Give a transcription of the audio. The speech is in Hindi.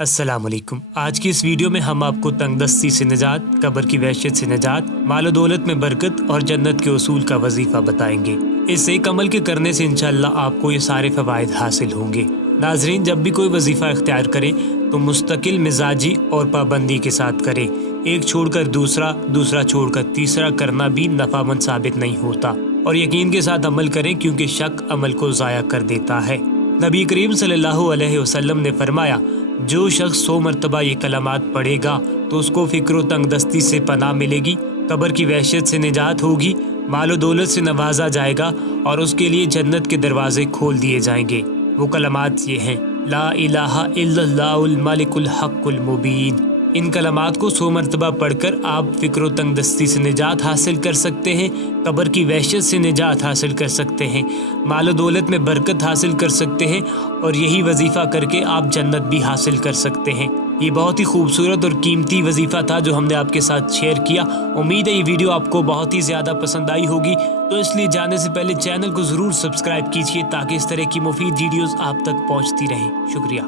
अस्सलामुअलैकुम। आज की इस वीडियो में हम आपको तंगदस्ती से निजात, कब्र की वहशत से निजात, मालो दौलत में बरकत और जन्नत के उसूल का वजीफ़ा बताएंगे। इस एक अमल के करने से इंशाअल्लाह आपको ये सारे फ़वाइद हासिल होंगे। नाजरीन, जब भी कोई वजीफ़ा इख्तियार करें तो मुस्तकिल मिजाजी और पाबंदी के साथ करें। एक छोड़कर दूसरा, दूसरा छोड़कर तीसरा करना भी नफ़ामंद साबित नहीं होता। और यकीन के साथ अमल करें, क्योंकि शक अमल को ज़ाया कर देता है। नबी करीम सल्लल्लाहु अलैहि वसल्लम ने फरमाया, जो शख्स 100 मरतबा ये कलमात पढ़ेगा तो उसको फ़िक्र तंगदस्ती से पनाह मिलेगी, कब्र की वहशत से निजात होगी, मालो दौलत से नवाजा जाएगा और उसके लिए जन्नत के दरवाजे खोल दिए जाएंगे। वो कलमात ये हैं, ला इलाहा इल्लल्लाहुल मलिकुल हक़्क़ुल मुबीन। इन कलमात को 100 मरतबा पढ़कर आप फ़िक्र तंगदस्ती से निजात हासिल कर सकते हैं, कब्र की वहशत से निजात हासिल कर सकते हैं, मालो दौलत में बरकत हासिल कर सकते हैं और यही वजीफ़ा करके आप जन्नत भी हासिल कर सकते हैं। ये बहुत ही खूबसूरत और कीमती वजीफ़ा था जो हमने आपके साथ शेयर किया। उम्मीद है ये वीडियो आपको बहुत ही ज़्यादा पसंद आई होगी, तो इसलिए जाने से पहले चैनल को ज़रूर सब्सक्राइब कीजिए ताकि इस तरह की मुफीद वीडियोज़ आप तक पहुँचती रहें। शुक्रिया।